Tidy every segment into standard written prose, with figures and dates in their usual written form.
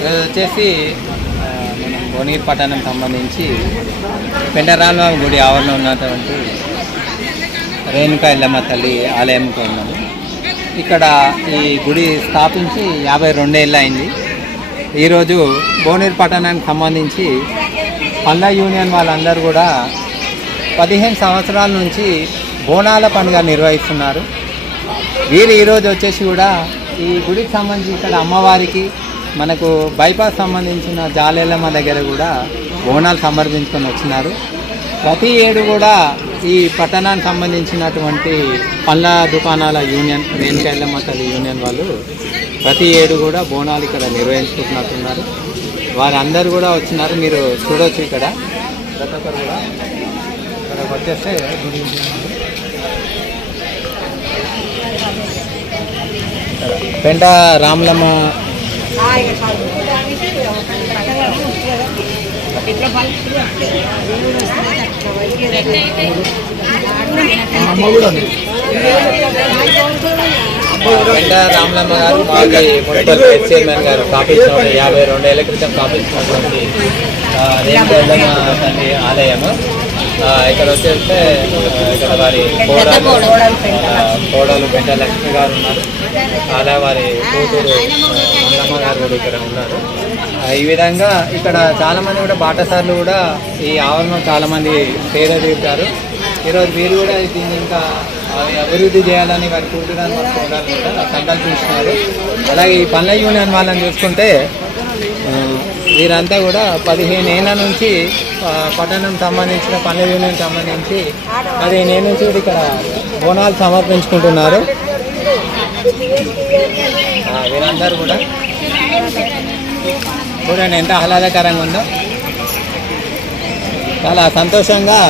ఈరోజు వచ్చేసి మనం భువనగిరి పట్టణం సంబంధించి పెండరామ గుడి ఆవరణలో ఉన్నటువంటి రేణుకా ఎల్లమ్మ తల్లి ఆలయంకి ఉన్నాము. ఇక్కడ ఈ గుడి స్థాపించి 52 ఏళ్ళు అయింది. ఈరోజు భువనగిరి పట్టణానికి సంబంధించి పల్ల యూనియన్ వాళ్ళందరూ కూడా 15 సంవత్సరాల నుంచి బోనాల పండుగ నిర్వహిస్తున్నారు. వీరు ఈరోజు వచ్చేసి కూడా ఈ గుడికి సంబంధించి ఇక్కడ అమ్మవారికి మనకు బైపాస్ సంబంధించిన జాలెల్లమ్మ దగ్గర కూడా బోనాలు సమర్పించుకొని వచ్చినారు. ప్రతి ఏడు కూడా ఈ పట్టణానికి సంబంధించినటువంటి పళ్ళ దుకాణాల యూనియన్ రేణుకా ఎల్లమ్మ తల్లి యూనియన్ వాళ్ళు ప్రతి ఏడు కూడా బోనాలు ఇక్కడ నిర్వహించుకుంటున్నట్టున్నారు. వారందరూ కూడా వచ్చినారు. మీరు చూడవచ్చు ఇక్కడ ప్రతి ఒక్కరు కూడా ఇక్కడికి వచ్చేస్తే పెంట రామలమ్మ పెంట రామలమ్మ గారు మాజీ మున్సిపల్ వైస్ చైర్మన్ గారు స్థాపించిన 52 ఏళ్ల క్రితం స్థాపించినటువంటి రేణుకా ఎల్లమ్మ తల్లి ఆలయము. ఇక్కడ వచ్చేస్తే ఇక్కడ వారి కోడలు పెంట లక్ష్మి గారు ఉన్నారు. అలా వారి కూతురు అమ్మమ్మ గారు కూడా ఇక్కడ ఉన్నారు. ఈ విధంగా ఇక్కడ చాలామంది కూడా బాటసార్లు కూడా ఈ ఆవరణం చాలామంది పేద తీరుతారు. ఈరోజు వీరు కూడా దీన్ని ఇంకా అభివృద్ధి చేయాలని వారి కూతురాన్ని కోడాలని కూడా సంకల్పించినారు. అలాగే ఈ పల్లె యూనియన్ వాళ్ళని చూసుకుంటే వీరంతా కూడా 15 ఏళ్ళ నుంచి పట్టణం సంబంధించిన పల్లె యూనియన్ సంబంధించి 15 ఏళ్ళ నుంచి ఇక్కడ బోనాలు సమర్పించుకుంటున్నారు. వీరందరూ కూడా చూడండి ఎంత ఆహ్లాదకరంగా ఉందో. చాలా సంతోషంగా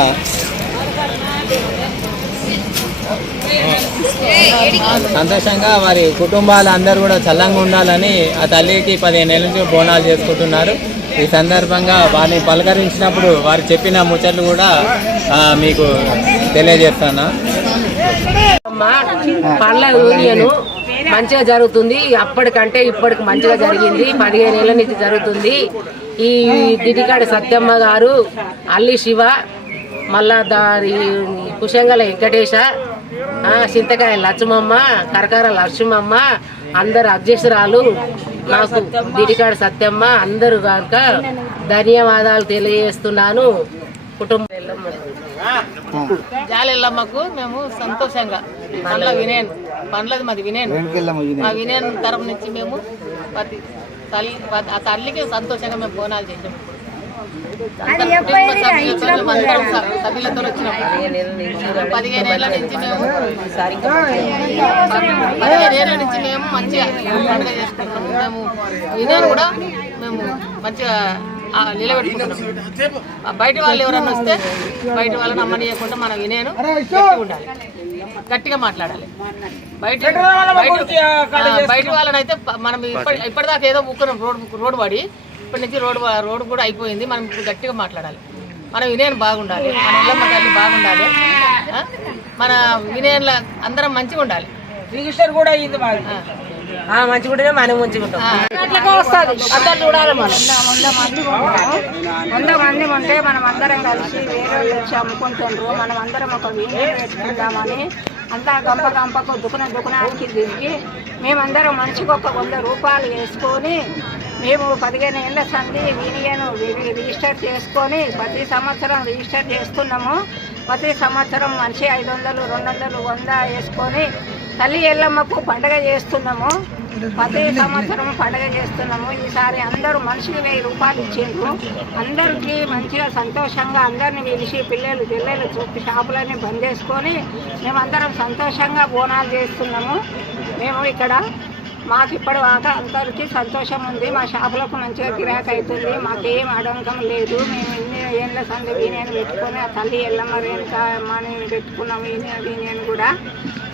వారి కుటుంబాలు అందరూ కూడా చల్లంగా ఉండాలని ఆ తల్లికి 15 ఏళ్ళ నుంచి బోనాలు చేసుకుంటున్నారు. ఈ సందర్భంగా వారిని పలకరించినప్పుడు వారు చెప్పిన ముచ్చట్లు కూడా మీకు తెలియజేస్తాను. పళ్ళ యూనియన్ మంచిగా జరుగుతుంది. అప్పటికంటే ఇప్పటికి మంచిగా జరిగింది. 15 ఏళ్ళ నుంచి జరుగుతుంది. ఈ దిడికాడి సత్యమ్మ గారు, అల్లి శివ, మళ్ళా కుశంగల వెంకటేశ, చింతకాయ లక్ష్మమ్మ, కరకర లక్ష్మమ్మ, అందరు అధ్యక్షురాలు నాకు దిడికాడి సత్యమ్మ అందరూ కనుక ధన్యవాదాలు తెలియజేస్తున్నాను. కుటుంబ జాలెల్లమ్మకు మేము సంతోషంగా పండ్లది మాది వినేను ఆ వినేన్ తరపు నుంచి మేము ఆ తల్లికి సంతోషంగా మేము బోనాలు చేసాము. సభ్యులతో వచ్చినాము. 15 ఏళ్ళ నుంచి మేము మంచిగా పండుగ చేసుకుంటాము. మేము వినేను కూడా మేము మంచిగా నిలబెట్టుకుంటున్నాం. బయట వాళ్ళు ఎవరన్నా వస్తే బయట వాళ్ళని అమ్మనియకుండా మనం వినేను ఉండాలి, గట్టిగా మాట్లాడాలి. బయట వాళ్ళని అయితే మనం ఇప్పటిదాకా ఏదో ముక్కున్నాం రోడ్డు పడి, ఇప్పటి నుంచి రోడ్డు కూడా అయిపోయింది. మనం ఇప్పుడు గట్టిగా మాట్లాడాలి. మన వినయన్ బాగుండాలి, మన ఎల్లమ్మ తల్లి బాగుండాలి, మన వినయన్ల అందరం మంచిగా ఉండాలి. రిజిస్టర్ కూడా ఇది మంచిగా ఉంటేనే మనం మంచిగా ఉంటాం. అందరు చూడాలి. మనం 100 మంది ఉంటే మనం అందరం కలిసి వేరే వచ్చి అమ్ముకుంటుండ్రు. మనం అందరం ఒక యూనియన్ వేసుకుందామని అంతా గంపకు దుకాణానికి తిరిగి మేమందరం మనిషికి ఒక 100 రూపాయలు వేసుకొని మేము 15 ఏళ్ళ సంది యూనియన్ రిజిస్టర్ చేసుకొని ప్రతి సంవత్సరం రిజిస్టర్ చేస్తున్నాము. ప్రతి సంవత్సరం మనిషి 500, 200, 100 వేసుకొని తల్లి ఎల్లమ్మకు పండుగ చేస్తున్నాము. ప్రతి సంవత్సరం పండుగ చేస్తున్నాము. ఈసారి అందరూ మనిషికి 1000 రూపాయలు ఇచ్చిండ్రు. అందరికీ మంచిగా సంతోషంగా అందరినీ పిలిచి పిల్లలు జిల్లలు చూపి షాపులన్నీ బంద్ చేసుకొని మేమందరం సంతోషంగా బోనాలు చేస్తున్నాము. మేము ఇక్కడ మాకు ఇప్పటి దాకా అందరికీ సంతోషం ఉంది. మా షాపులకు మంచిగా గిరాకీ అవుతుంది. మాకేం ఆడంకం లేదు. మేము ఇన్ని ఏళ్ళ సంది యూనియన్ పెట్టుకొని ఆ తల్లి ఎల్లమ్మ రేణుకా అమ్మని పెట్టుకున్నాము. యూనియన్ కూడా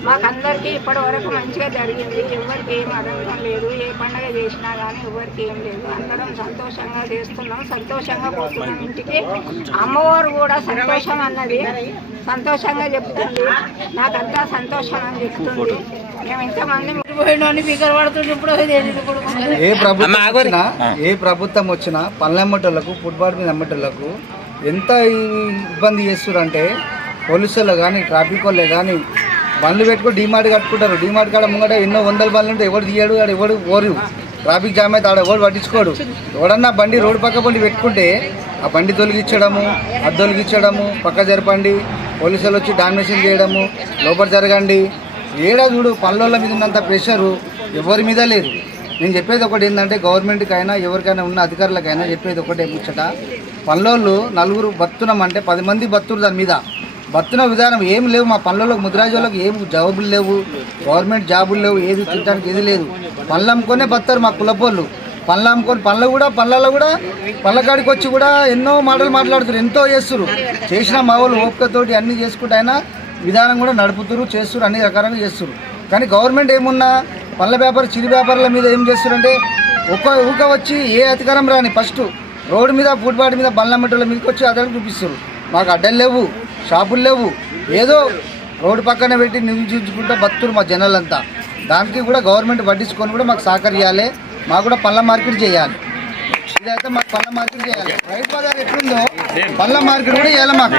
మాకందరికీ ఇప్పటి వరకు మంచిగా జరిగింది. ఎవరికి ఏం ఆడంకం లేదు. ఏ పండుగ చేసినా కానీ ఎవరికి ఏం లేదు. అందరం సంతోషంగా చేస్తున్నాం, సంతోషంగా పోతున్నాం ఇంటికి. అమ్మవారు కూడా సంతోషం అన్నది సంతోషంగా చెప్తుంది. నాకంతా సంతోషం అని చెప్తుంది. మేము ఇంతమంది ఏ ప్రభుత్వం వచ్చినా పనులు అమ్మటోళ్ళకు ఫుట్బాల్ మీద అమ్మటోళ్ళకు ఎంత ఇబ్బంది చేస్తారు అంటే పోలీసులు కానీ ట్రాఫిక్ వాళ్ళే కానీ బండ్లు పెట్టుకుని డీమార్ట్ కట్టుకుంటారు. డీమార్ట్ కాడ ముంగట ఎన్నో వందల బండ్లు ఉంటే ఎవడు తీయడు, ఆడు ఎవడు ఓరు, ట్రాఫిక్ జామ్ అయితే ఆడ ఎవడు పట్టించుకోడు. ఎవడన్నా బండి రోడ్డు పక్క బండి పెట్టుకుంటే ఆ బండి తొలగించడము, అది తొలగించడము, పక్క జరపండి, పోలీసులు వచ్చి డామినేషన్ చేయడము, లోపల జరగండి. ఏడా చూడు పనుల మీద ఉన్నంత ప్రెషరు ఎవరి మీద లేదు. నేను చెప్పేది ఒకటి ఏంటంటే గవర్నమెంట్కైనా ఎవరికైనా ఉన్న అధికారులకైనా చెప్పేది ఒకటే ముచ్చట, పనులోళ్ళు నలుగురు బతున్నామంటే 10 మంది బతురు దాని మీద బతున్న విధానం ఏం లేవు. మా పనులకు ముద్రాజులకు ఏం జాబులు లేవు, గవర్నమెంట్ జాబులు లేవు, ఏది తినడానికి ఏది లేదు. పనులు అమ్ముకొనే బతారు మా కులపోళ్ళు. పనులు అమ్ముకొని పనులలో కూడా పళ్ళకాడికి వచ్చి కూడా ఎన్నో మాటలు మాట్లాడుతారు, ఎంతో చేస్తారు. చేసిన మా వాళ్ళు ఓపికతోటి అన్నీ చేసుకుంటే అయినా విధానం కూడా నడుపుతారు, చేస్తారు, అన్ని రకాలుగా చేస్తారు. కానీ గవర్నమెంట్ ఏమున్నా పళ్ళ వ్యాపారం చిరు వ్యాపారాల మీద ఏం చేస్తారంటే ఊక వచ్చి ఏ అధికారం రాని ఫస్ట్ రోడ్డు మీద ఫుట్పాత్ మీద బండ్ల మెట్ల మీదకి వచ్చి అదనం చూపిస్తారు. మాకు అడ్డలు లేవు, షాపులు లేవు, ఏదో రోడ్డు పక్కన పెట్టి నివసించుకుంటూ బతురు మా జనాలంతా. దానికి కూడా గవర్నమెంట్ పట్టించుకొని కూడా మాకు సహకరించాలి, మాకు కూడా పళ్ళ మార్కెట్ చేయాలి. ఇదైతే మాకు పళ్ళ మార్కెట్ చేయాలి. రైతు బజార్ ఎట్లుందో పళ్ళ మార్కెట్ కూడా చేయాలి మాకు.